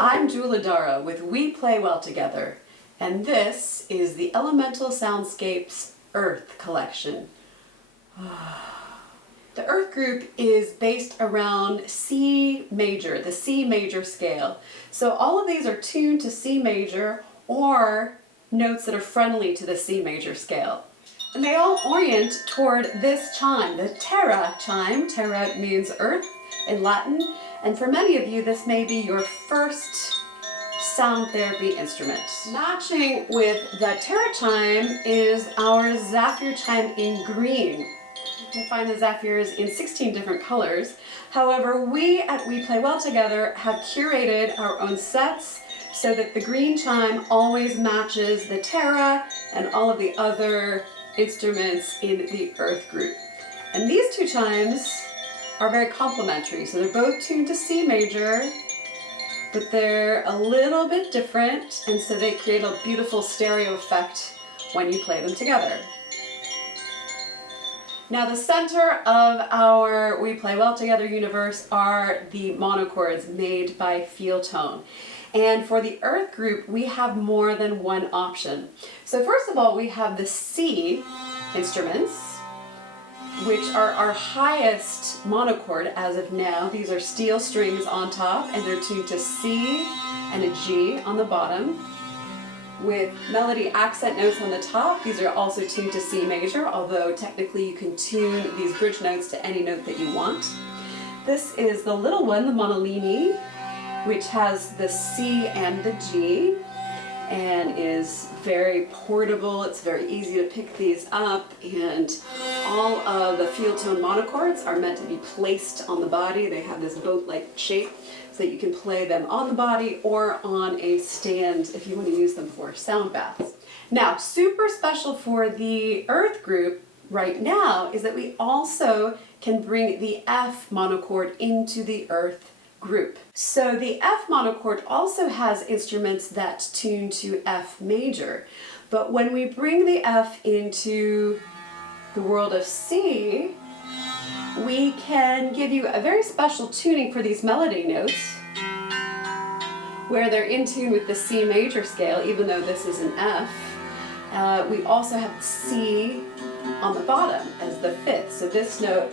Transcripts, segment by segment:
I'm JOULE L'ADARA with We Play Well Together, and this is the Elemental Soundscapes Earth Collection. The Earth group is based around C major, the C major scale. So all of these are tuned to C major or notes that are friendly to the C major scale. And they all orient toward this chime, the Terra chime. Terra means earth in Latin. And for many of you, this may be your first sound therapy instrument. Matching with the Terra chime is our Zaphir chime in green. You can find the Zaphirs in 16 different colors. However, we at We Play Well Together have curated our own sets so that the green chime always matches the Terra and all of the other instruments in the Earth group. And these two chimes are very complementary. So they're both tuned to C major, but they're a little bit different, and so they create a beautiful stereo effect when you play them together. Now the center of our We Play Well Together universe are the monochords made by feeltone. And for the Earth group, we have more than one option. So first of all, we have the C instruments, which are our highest monochord as of now. These are steel strings on top, and they're tuned to C and a G on the bottom, with melody accent notes on the top. These are also tuned to C major, although technically you can tune these bridge notes to any note that you want. This is the little one, the Monolini, which has the C and the G, and is very portable. It's very easy to pick these up, and all of the feeltone monochords are meant to be placed on the body. They have this boat-like shape so that you can play them on the body or on a stand if you want to use them for sound baths. Now, super special for the Earth group right now is that we also can bring the F monochord into the Earth group. So the F monochord also has instruments that tune to F major, but when we bring the F into the world of C, we can give you a very special tuning for these melody notes where they're in tune with the C major scale, even though this is an F. We also have C on the bottom as the fifth, so this note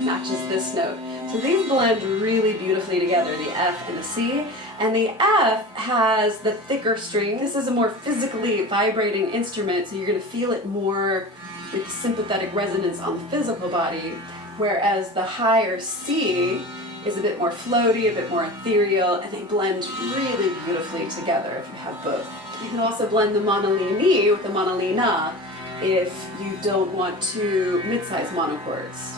matches this note. So these blend really beautifully together, the F and the C. And the F has the thicker string. This is a more physically vibrating instrument, so you're going to feel it more with sympathetic resonance on the physical body, whereas the higher C is a bit more floaty, a bit more ethereal, and they blend really beautifully together if you have both. You can also blend the Monolini with the Monolina if you don't want two mid-sized monochords.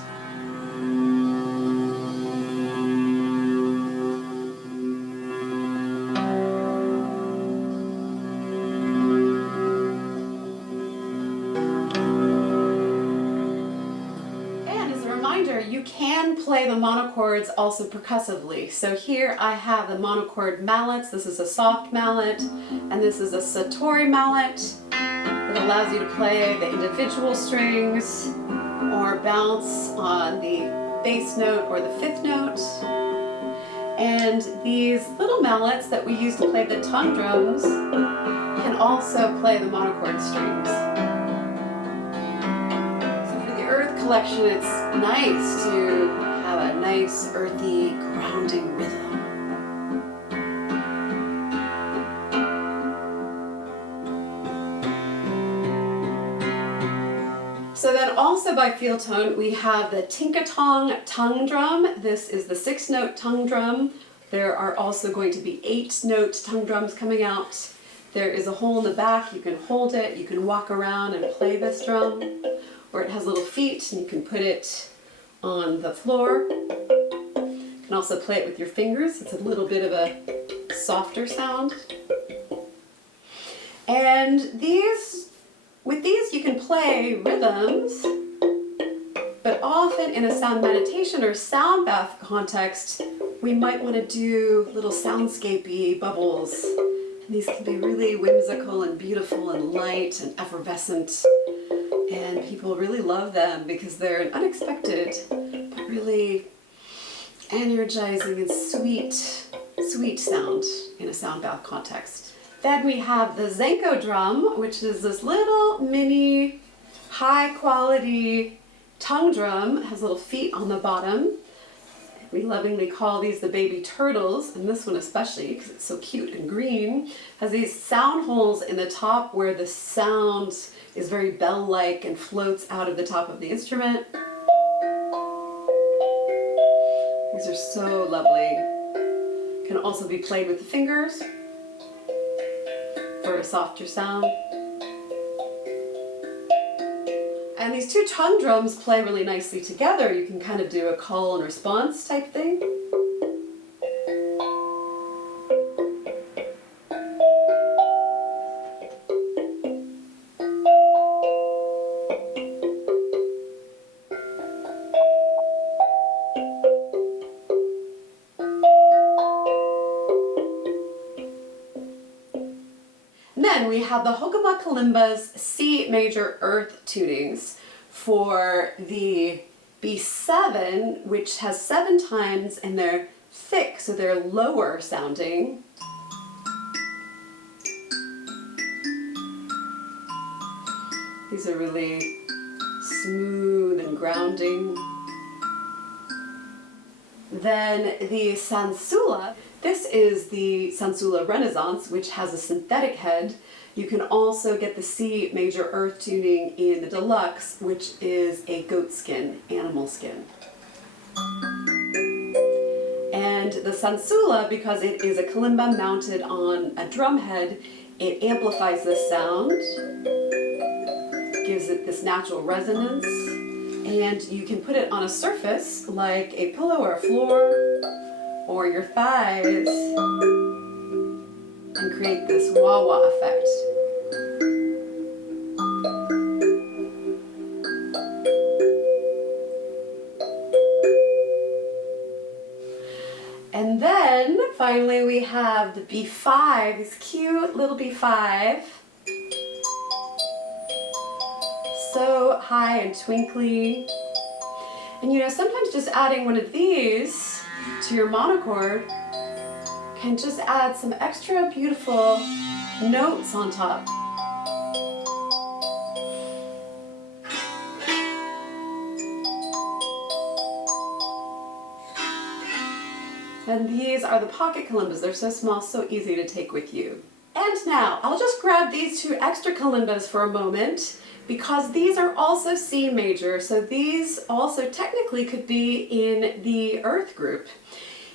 You can play the monochords also percussively. So here I have the monochord mallets. This is a soft mallet, and this is a satori mallet that allows you to play the individual strings or bounce on the bass note or the fifth note. And these little mallets that we use to play the tongue drums can also play the monochord strings. Collection, it's nice to have a nice earthy grounding rhythm. So then also by feeltone we have the Tinka Tong tongue drum. This is the 6-note tongue drum. There are also going to be 8-note tongue drums coming out. There is a hole in the back, you can hold it, you can walk around and play this drum. Or it has little feet and you can put it on the floor. You can also play it with your fingers. It's a little bit of a softer sound. And with these you can play rhythms, but often in a sound meditation or sound bath context, we might want to do little soundscapey bubbles. And these can be really whimsical and beautiful and light and effervescent. And people really love them because they're unexpected, but really energizing and sweet sweet sound in a sound bath context. Then we have the Zenko drum, which is this little mini high quality tongue drum. It has little feet on the bottom. We lovingly call these the baby turtles, and this one especially because it's so cute and green. Has these sound holes in the top where the sound is very bell-like and floats out of the top of the instrument. These are so lovely. Can also be played with the fingers for a softer sound. And these two tongue drums play really nicely together. You can kind of do a call and response type thing. And then we have the Hokema Kalimbas C major earth tunings for the B7, which has 7 times, and they're thick, so they're lower sounding. These are really smooth and grounding. Then the Sansula. This is the Sansula Renaissance, which has a synthetic head. You can also get the C major earth tuning in the Deluxe, which is a goat skin, animal skin. And the Sansula, because it is a kalimba mounted on a drum head, it amplifies the sound, gives it this natural resonance, and you can put it on a surface like a pillow or a floor or your thighs and create this wah-wah effect. And then finally we have the B5, this cute little B5. So high and twinkly. And you know, sometimes just adding one of these to your monochord can just add some extra beautiful notes on top. And these are the pocket kalimbas. They're so small, so easy to take with you. And now, I'll just grab these 2 extra kalimbas for a moment, because these are also C major, so these also technically could be in the earth group.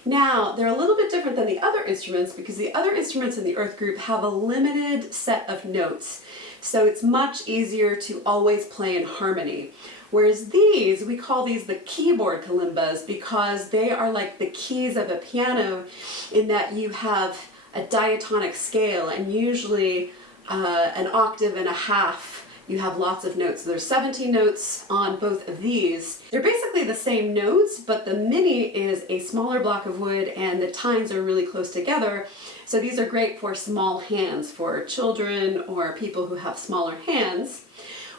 Now, they're a little bit different than the other instruments because the other instruments in the earth group have a limited set of notes, so it's much easier to always play in harmony. Whereas these, we call these the keyboard kalimbas because they are like the keys of a piano in that you have a diatonic scale and usually an octave and a half. You have lots of notes. So there's 17 notes on both of these. They're basically the same notes, but the mini is a smaller block of wood and the tines are really close together. So these are great for small hands, for children or people who have smaller hands.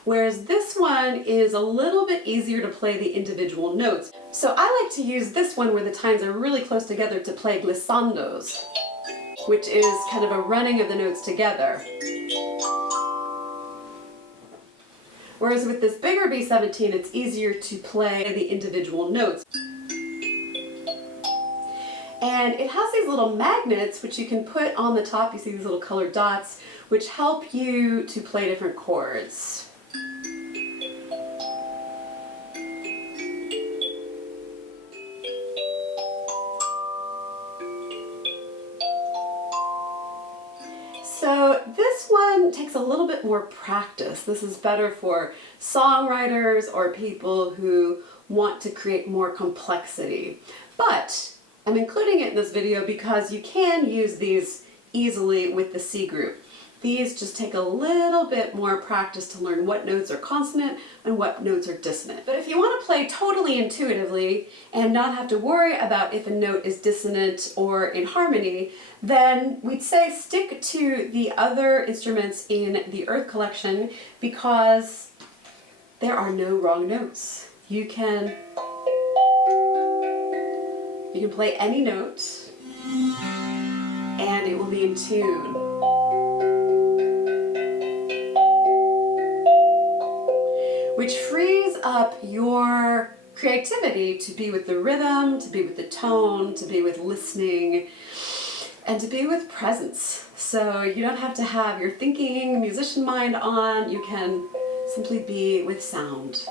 Whereas this one is a little bit easier to play the individual notes. So I like to use this one where the tines are really close together to play glissandos, which is kind of a running of the notes together. Whereas with this bigger B17, it's easier to play the individual notes. And it has these little magnets which you can put on the top. You see these little colored dots which help you to play different chords. So this one takes a little bit more practice. This is better for songwriters or people who want to create more complexity. But I'm including it in this video because you can use these easily with the C group. These just take a little bit more practice to learn what notes are consonant and what notes are dissonant. But if you want to play totally intuitively and not have to worry about if a note is dissonant or in harmony, then we'd say stick to the other instruments in the Earth collection because there are no wrong notes. You can play any note and it will be in tune. Which frees up your creativity to be with the rhythm, to be with the tone, to be with listening, and to be with presence. So you don't have to have your thinking musician mind on, you can simply be with sound.